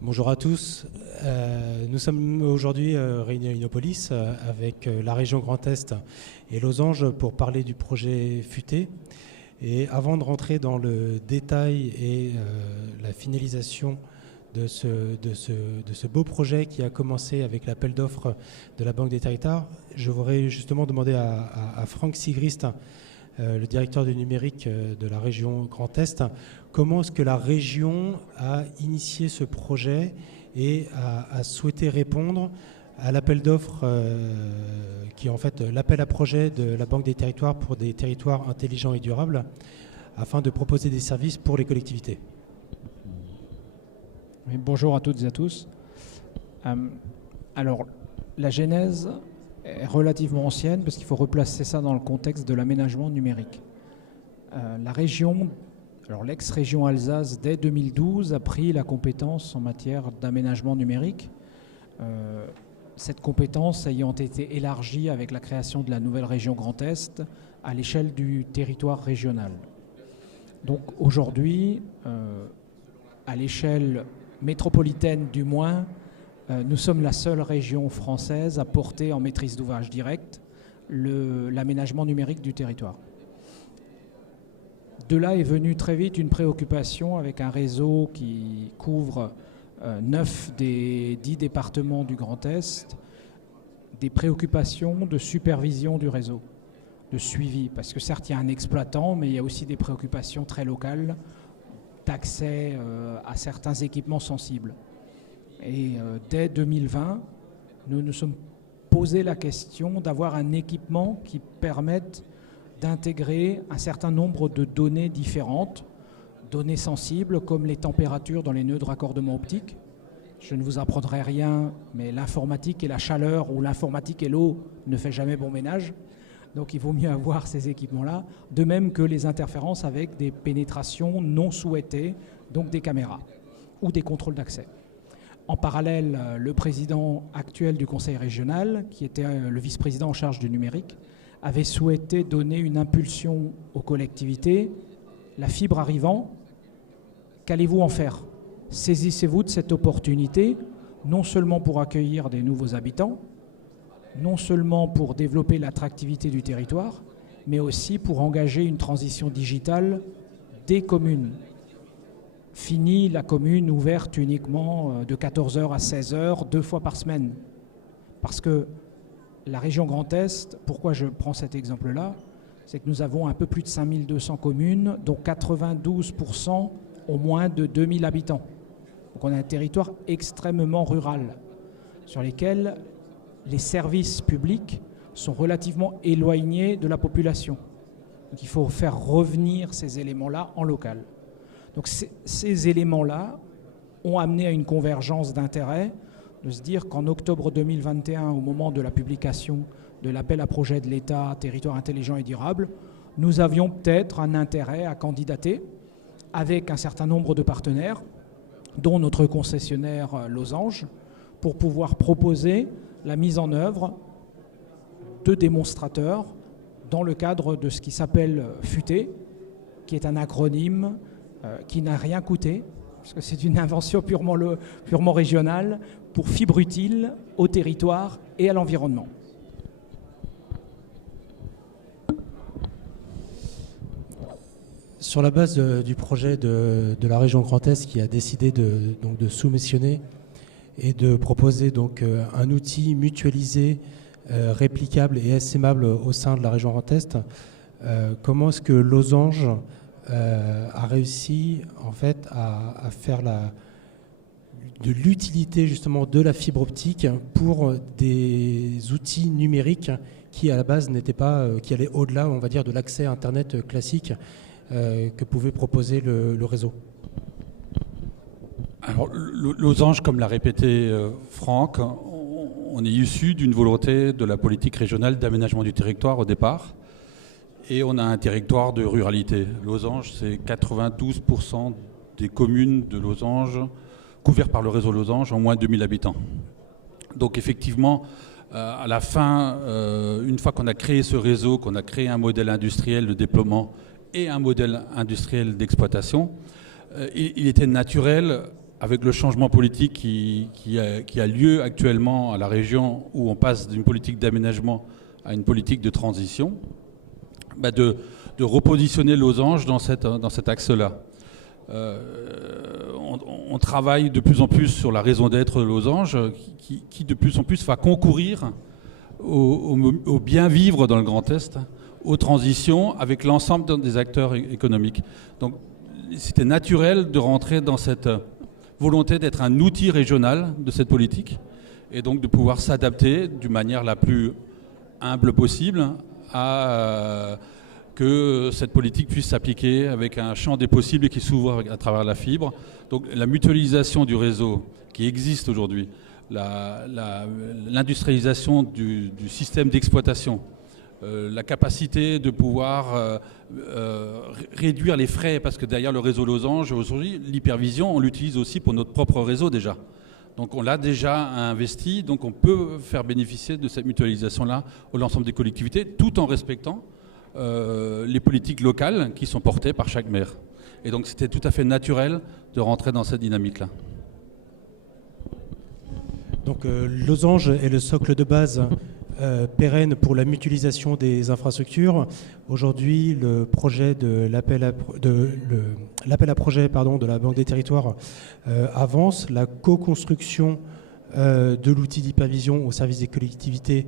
Bonjour à tous. Nous sommes aujourd'hui réunis à Innopolis avec la région Grand Est et Losange pour parler du projet FUTE. Et avant de rentrer dans le détail et la finalisation de ce beau projet qui a commencé avec l'appel d'offres de la Banque des Territoires, je voudrais justement demander à Franck Sigrist, le directeur du numérique de la région Grand Est, comment est-ce que la région a initié ce projet et a souhaité répondre à l'appel d'offres qui est en fait l'appel à projet de la Banque des Territoires pour des territoires intelligents et durables afin de proposer des services pour les collectivités. Bonjour à toutes et à tous. Alors, la genèse est relativement ancienne parce qu'il faut replacer ça dans le contexte de l'aménagement numérique. La région, alors l'ex-région Alsace, dès 2012, a pris la compétence en matière d'aménagement numérique. Cette compétence ayant été élargie avec la création de la nouvelle région Grand Est à l'échelle du territoire régional. Donc aujourd'hui, à l'échelle métropolitaine du moins, nous sommes la seule région française à porter en maîtrise d'ouvrage directe l'aménagement numérique du territoire. De là est venue très vite une préoccupation avec un réseau qui couvre 9 des 10 départements du Grand Est, des préoccupations de supervision du réseau, de suivi, parce que certes il y a un exploitant, mais il y a aussi des préoccupations très locales d'accès à certains équipements sensibles. Et dès 2020, nous nous sommes posé la question d'avoir un équipement qui permette d'intégrer un certain nombre de données différentes, données sensibles comme les températures dans les nœuds de raccordement optique. Je ne vous apprendrai rien, mais l'informatique et la chaleur ou l'informatique et l'eau ne fait jamais bon ménage. Donc il vaut mieux avoir ces équipements-là, de même que les interférences avec des pénétrations non souhaitées, donc des caméras ou des contrôles d'accès. En parallèle, le président actuel du conseil régional, qui était le vice-président en charge du numérique, avait souhaité donner une impulsion aux collectivités. La fibre arrivant, qu'allez-vous en faire? Saisissez-vous de cette opportunité, non seulement pour accueillir des nouveaux habitants, non seulement pour développer l'attractivité du territoire, mais aussi pour engager une transition digitale des communes. Fini la commune ouverte uniquement de 14h à 16h, 2 fois par semaine. Parce que la région Grand Est, pourquoi je prends cet exemple-là, c'est que nous avons un peu plus de 5200 communes, dont 92% ont moins de 2000 habitants. Donc on a un territoire extrêmement rural, sur lesquels les services publics sont relativement éloignés de la population. Donc il faut faire revenir ces éléments-là en local. Donc ces éléments-là ont amené à une convergence d'intérêts, de se dire qu'en octobre 2021, au moment de la publication de l'appel à projet de l'État Territoire intelligent et durable, nous avions peut-être un intérêt à candidater avec un certain nombre de partenaires, dont notre concessionnaire Losange, pour pouvoir proposer la mise en œuvre de démonstrateurs dans le cadre de ce qui s'appelle FUTE, qui est un acronyme qui n'a rien coûté, parce que c'est une invention purement régionale, pour fibre utile au territoire et à l'environnement. Sur la base du projet de la région Grand Est qui a décidé de soumissionner et de proposer donc un outil mutualisé, réplicable et essaimable au sein de la région Grand Est, comment est-ce que Losange a réussi en fait à faire de l'utilité justement de la fibre optique pour des outils numériques qui à la base n'étaient pas, qui allaient au-delà, on va dire, de l'accès à Internet classique que pouvait proposer le réseau. Alors, Losange, comme l'a répété Franck, on est issu d'une volonté de la politique régionale d'aménagement du territoire au départ. Et on a un territoire de ruralité. Losange, c'est 92% des communes de Losange couvertes par le réseau Losange en moins de 2000 habitants. Donc effectivement, à la fin, une fois qu'on a créé ce réseau, qu'on a créé un modèle industriel de déploiement et un modèle industriel d'exploitation, il était naturel avec le changement politique qui a lieu actuellement à la région, où on passe d'une politique d'aménagement à une politique de transition, de repositionner Losange dans cet axe-là. On travaille de plus en plus sur la raison d'être de Losange, qui de plus en plus va concourir au bien vivre dans le Grand Est, aux transitions avec l'ensemble des acteurs économiques. Donc c'était naturel de rentrer dans cette volonté d'être un outil régional de cette politique et donc de pouvoir s'adapter d'une manière la plus humble possible à que cette politique puisse s'appliquer avec un champ des possibles qui s'ouvre à travers la fibre. Donc la mutualisation du réseau qui existe aujourd'hui, l'industrialisation du système d'exploitation, la capacité de pouvoir réduire les frais, parce que derrière le réseau Losange, aujourd'hui, l'hypervision, on l'utilise aussi pour notre propre réseau déjà. Donc on l'a déjà investi, donc on peut faire bénéficier de cette mutualisation-là à l'ensemble des collectivités, tout en respectant les politiques locales qui sont portées par chaque maire. Et donc c'était tout à fait naturel de rentrer dans cette dynamique-là. Donc Losange est le socle de base pérenne pour la mutualisation des infrastructures. Aujourd'hui, le projet de l'appel à projet de la Banque des Territoires avance. La co-construction de l'outil d'hypervision au service des collectivités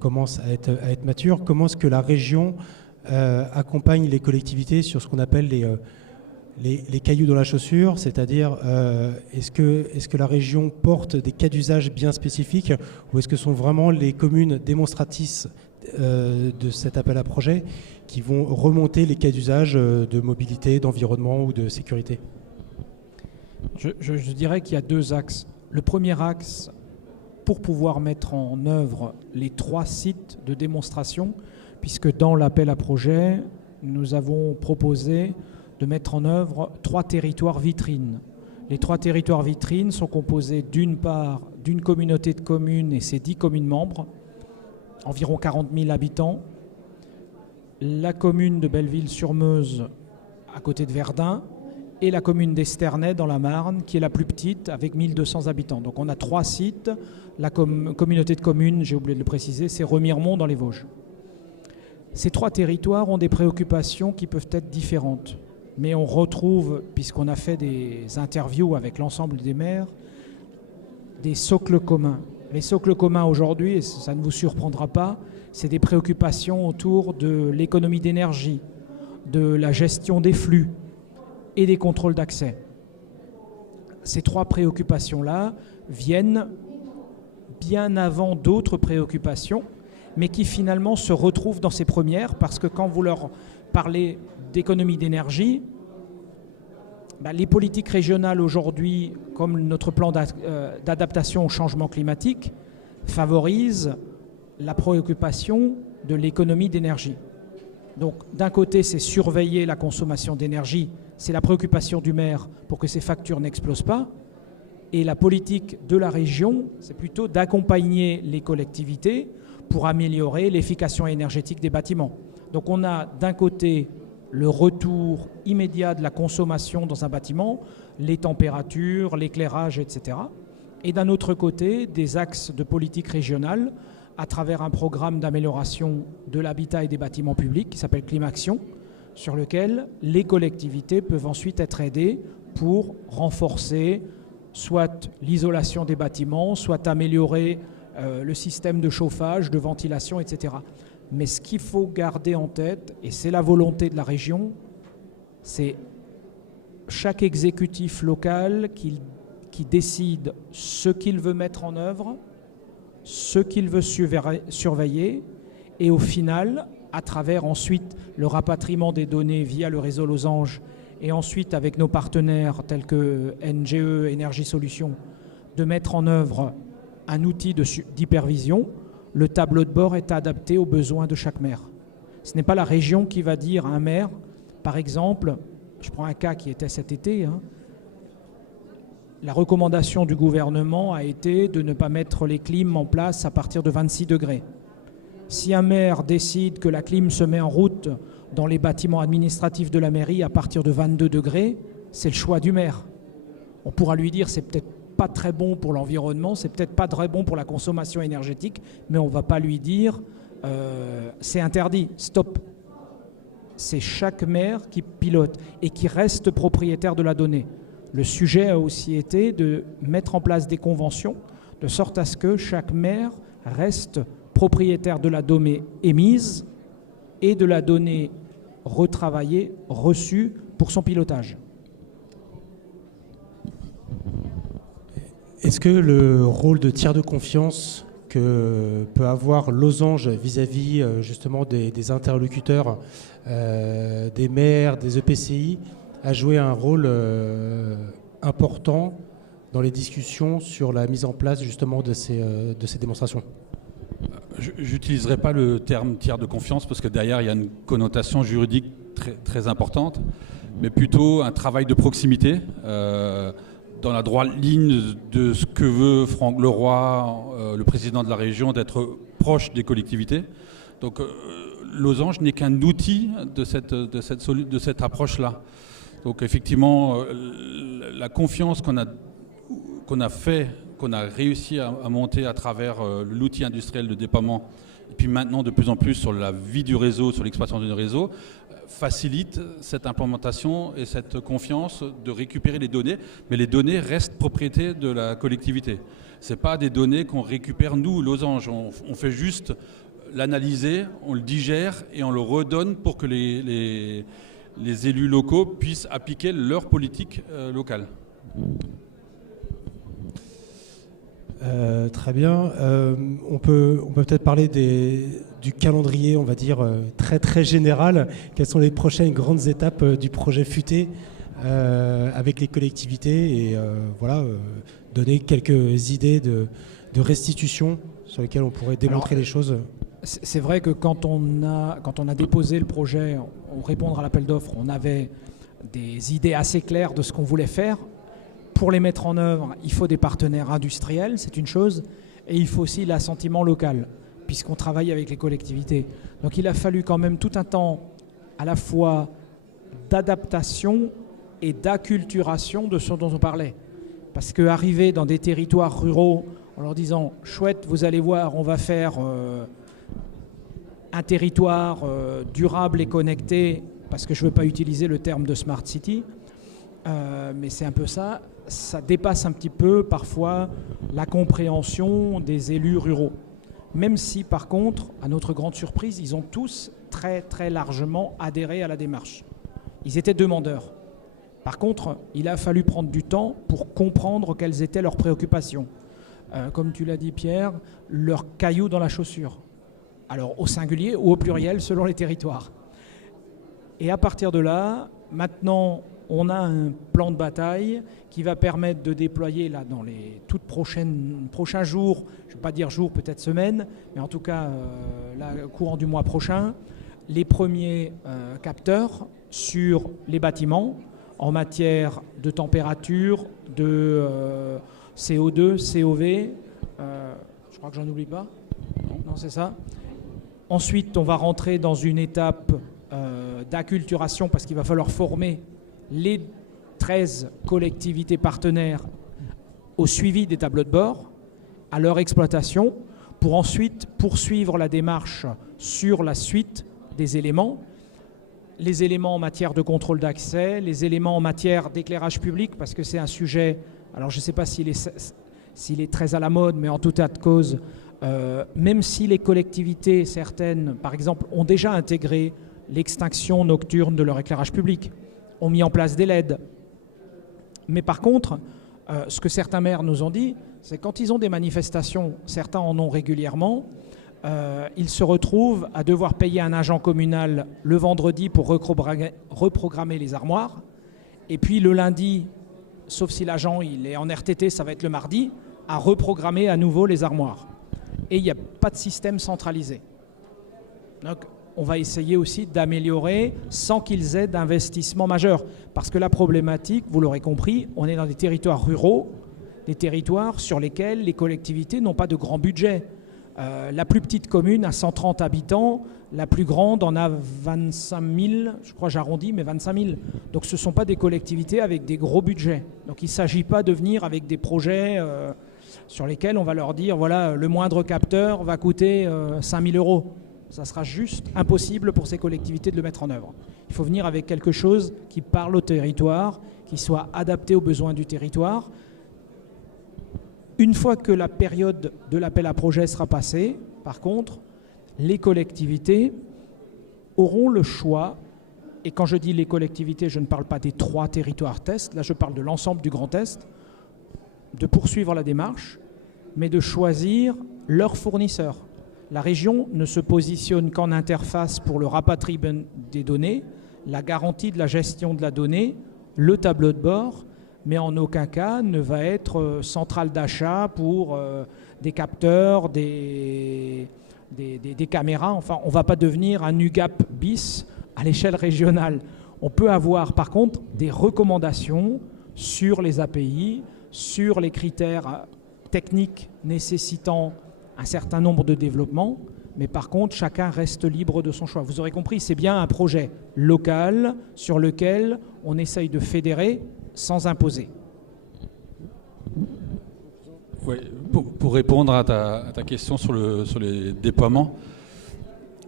commence à être mature. Comment est-ce que la région accompagne les collectivités sur ce qu'on appelle les cailloux dans la chaussure, c'est-à-dire est-ce que la région porte des cas d'usage bien spécifiques ou est-ce que ce sont vraiment les communes démonstratrices de cet appel à projet qui vont remonter les cas d'usage de mobilité, d'environnement ou de sécurité? Je dirais qu'il y a deux axes. Le premier axe, pour pouvoir mettre en œuvre les 3 sites de démonstration, puisque dans l'appel à projet, nous avons proposé de mettre en œuvre 3 territoires vitrines. Les 3 territoires vitrines sont composés d'une part d'une communauté de communes et ses 10 communes membres, environ 40 000 habitants, la commune de Belleville-sur-Meuse à côté de Verdun et la commune d'Esternay dans la Marne qui est la plus petite avec 1200 habitants. Donc on a 3 sites. La communauté de communes, j'ai oublié de le préciser, c'est Remiremont dans les Vosges. Ces 3 territoires ont des préoccupations qui peuvent être différentes. Mais on retrouve, puisqu'on a fait des interviews avec l'ensemble des maires, des socles communs. Les socles communs aujourd'hui, et ça ne vous surprendra pas, c'est des préoccupations autour de l'économie d'énergie, de la gestion des flux et des contrôles d'accès. Ces 3 préoccupations-là viennent bien avant d'autres préoccupations, mais qui finalement se retrouvent dans ces premières, parce que quand vous leur parlez d'économie d'énergie, les politiques régionales aujourd'hui, comme notre plan d'adaptation au changement climatique, favorisent la préoccupation de l'économie d'énergie. Donc d'un côté, c'est surveiller la consommation d'énergie, c'est la préoccupation du maire pour que ces factures n'explosent pas, et la politique de la région, c'est plutôt d'accompagner les collectivités pour améliorer l'efficacité énergétique des bâtiments. Donc on a d'un côté le retour immédiat de la consommation dans un bâtiment, les températures, l'éclairage, etc. Et d'un autre côté, des axes de politique régionale à travers un programme d'amélioration de l'habitat et des bâtiments publics qui s'appelle Climaction, sur lequel les collectivités peuvent ensuite être aidées pour renforcer soit l'isolation des bâtiments, soit améliorer le système de chauffage, de ventilation, etc. Mais ce qu'il faut garder en tête, et c'est la volonté de la région, c'est chaque exécutif local qui décide ce qu'il veut mettre en œuvre, ce qu'il veut surveiller, et au final, à travers ensuite le rapatriement des données via le réseau Losange, et ensuite avec nos partenaires tels que NGE, Énergie Solutions, de mettre en œuvre un outil d'hypervision. Le tableau de bord est adapté aux besoins de chaque maire. Ce n'est pas la région qui va dire à un maire, par exemple, je prends un cas qui était cet été, la recommandation du gouvernement a été de ne pas mettre les clims en place à partir de 26 degrés. Si un maire décide que la clim se met en route dans les bâtiments administratifs de la mairie à partir de 22 degrés, c'est le choix du maire. On pourra lui dire c'est peut-être pas très bon pour l'environnement, c'est peut-être pas très bon pour la consommation énergétique, mais on ne va pas lui dire c'est interdit, stop. C'est chaque maire qui pilote et qui reste propriétaire de la donnée. Le sujet a aussi été de mettre en place des conventions de sorte à ce que chaque maire reste propriétaire de la donnée émise et de la donnée retravaillée, reçue pour son pilotage. Est-ce que le rôle de tiers de confiance que peut avoir Losange vis-à-vis justement des interlocuteurs, des maires, des EPCI, a joué un rôle important dans les discussions sur la mise en place justement de ces démonstrations? Je n'utiliserai pas le terme tiers de confiance parce que derrière il y a une connotation juridique très, très importante, mais plutôt un travail de proximité dans la droite ligne de ce que veut Franck Leroy, le président de la région, d'être proche des collectivités. Donc Losange n'est qu'un outil de cette approche-là. Donc effectivement, la confiance qu'on a réussi à monter à travers l'outil industriel de déploiement, et puis maintenant de plus en plus sur la vie du réseau, sur l'exploitation du réseau, facilite cette implémentation et cette confiance de récupérer les données, mais les données restent propriété de la collectivité. Ce n'est pas des données qu'on récupère nous, Losange. On fait juste l'analyser, on le digère et on le redonne pour que les élus locaux puissent appliquer leur politique locale. Très bien. On peut peut-être parler du calendrier, on va dire, très très général. Quelles sont les prochaines grandes étapes du projet FUTE avec les collectivités et donner quelques idées de restitution sur lesquelles on pourrait démontrer les choses? C'est vrai que quand on a déposé le projet, on répondre à l'appel d'offres, on avait des idées assez claires de ce qu'on voulait faire. Pour les mettre en œuvre, il faut des partenaires industriels, c'est une chose, et il faut aussi l'assentiment local, puisqu'on travaille avec les collectivités. Donc il a fallu quand même tout un temps à la fois d'adaptation et d'acculturation de ce dont on parlait. Parce qu'arriver dans des territoires ruraux en leur disant « chouette, vous allez voir, on va faire un territoire durable et connecté », parce que je ne veux pas utiliser le terme de Smart City, mais c'est un peu ça. Ça dépasse un petit peu parfois la compréhension des élus ruraux. Même si par contre, à notre grande surprise, ils ont tous très très largement adhéré à la démarche. Ils étaient demandeurs. Par contre, il a fallu prendre du temps pour comprendre quelles étaient leurs préoccupations. Comme tu l'as dit Pierre, leurs cailloux dans la chaussure. Alors au singulier ou au pluriel selon les territoires. Et à partir de là, maintenant, on a un plan de bataille qui va permettre de déployer là, dans les prochains jours, je ne vais pas dire jours, peut-être semaines, mais en tout cas là, courant du mois prochain, les premiers capteurs sur les bâtiments en matière de température, de CO2, COV, je crois que j'en oublie pas. Non, c'est ça. Ensuite, on va rentrer dans une étape d'acculturation parce qu'il va falloir former les 13 collectivités partenaires au suivi des tableaux de bord, à leur exploitation, pour ensuite poursuivre la démarche sur la suite des éléments, les éléments en matière de contrôle d'accès, les éléments en matière d'éclairage public, parce que c'est un sujet, alors je ne sais pas s'il est très à la mode, mais en tout état de cause, même si les collectivités, certaines, par exemple, ont déjà intégré l'extinction nocturne de leur éclairage public, ont mis en place des LED. Mais par contre, ce que certains maires nous ont dit, c'est quand ils ont des manifestations, certains en ont régulièrement, ils se retrouvent à devoir payer un agent communal le vendredi pour reprogrammer les armoires. Et puis le lundi, sauf si l'agent il est en RTT, ça va être le mardi, à reprogrammer à nouveau les armoires. Et il n'y a pas de système centralisé. Donc, on va essayer aussi d'améliorer sans qu'ils aient d'investissement majeur. Parce que la problématique, vous l'aurez compris, on est dans des territoires ruraux, des territoires sur lesquels les collectivités n'ont pas de grand budget. La plus petite commune a 130 habitants, la plus grande en a 25 000, je crois j'arrondis, mais 25 000. Donc ce ne sont pas des collectivités avec des gros budgets. Donc il ne s'agit pas de venir avec des projets sur lesquels on va leur dire, voilà, le moindre capteur va coûter 5 000 €. Ça sera juste impossible pour ces collectivités de le mettre en œuvre. Il faut venir avec quelque chose qui parle au territoire, qui soit adapté aux besoins du territoire. Une fois que la période de l'appel à projet sera passée, par contre, les collectivités auront le choix, et quand je dis les collectivités, je ne parle pas des 3 territoires tests, là je parle de l'ensemble du Grand Est, de poursuivre la démarche, mais de choisir leur fournisseur. La région ne se positionne qu'en interface pour le rapatriement des données, la garantie de la gestion de la donnée, le tableau de bord, mais en aucun cas ne va être centrale d'achat pour des capteurs, des caméras. Enfin, on ne va pas devenir un UGAP bis à l'échelle régionale. On peut avoir par contre des recommandations sur les API, sur les critères techniques nécessitant un certain nombre de développements, mais par contre, chacun reste libre de son choix. Vous aurez compris, c'est bien un projet local sur lequel on essaye de fédérer sans imposer. Oui, pour répondre à ta question sur les déploiements,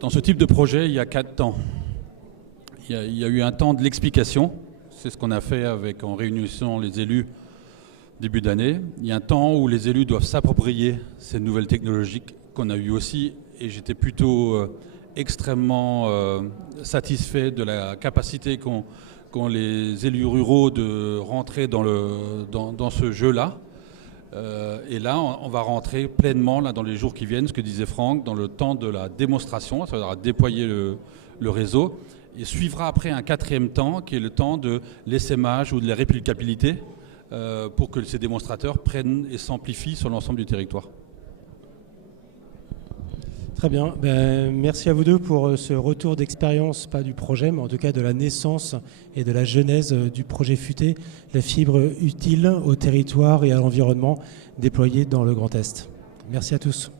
dans ce type de projet, il y a 4 temps. Il y a eu un temps de l'explication, c'est ce qu'on a fait en réunissant les élus début d'année. Il y a un temps où les élus doivent s'approprier ces nouvelles technologies qu'on a eues aussi, et j'étais plutôt extrêmement satisfait de la capacité qu'ont les élus ruraux de rentrer dans ce jeu-là. Et là, on va rentrer pleinement là, dans les jours qui viennent, ce que disait Franck, dans le temps de la démonstration, ça va déployer le réseau, et suivra après un 4e temps, qui est le temps de l'essaimage ou de la réplicabilité, pour que ces démonstrateurs prennent et s'amplifient sur l'ensemble du territoire. Très bien. Merci à vous deux pour ce retour d'expérience, pas du projet, mais en tout cas de la naissance et de la genèse du projet FUTE, la fibre utile au territoire et à l'environnement déployée dans le Grand Est. Merci à tous.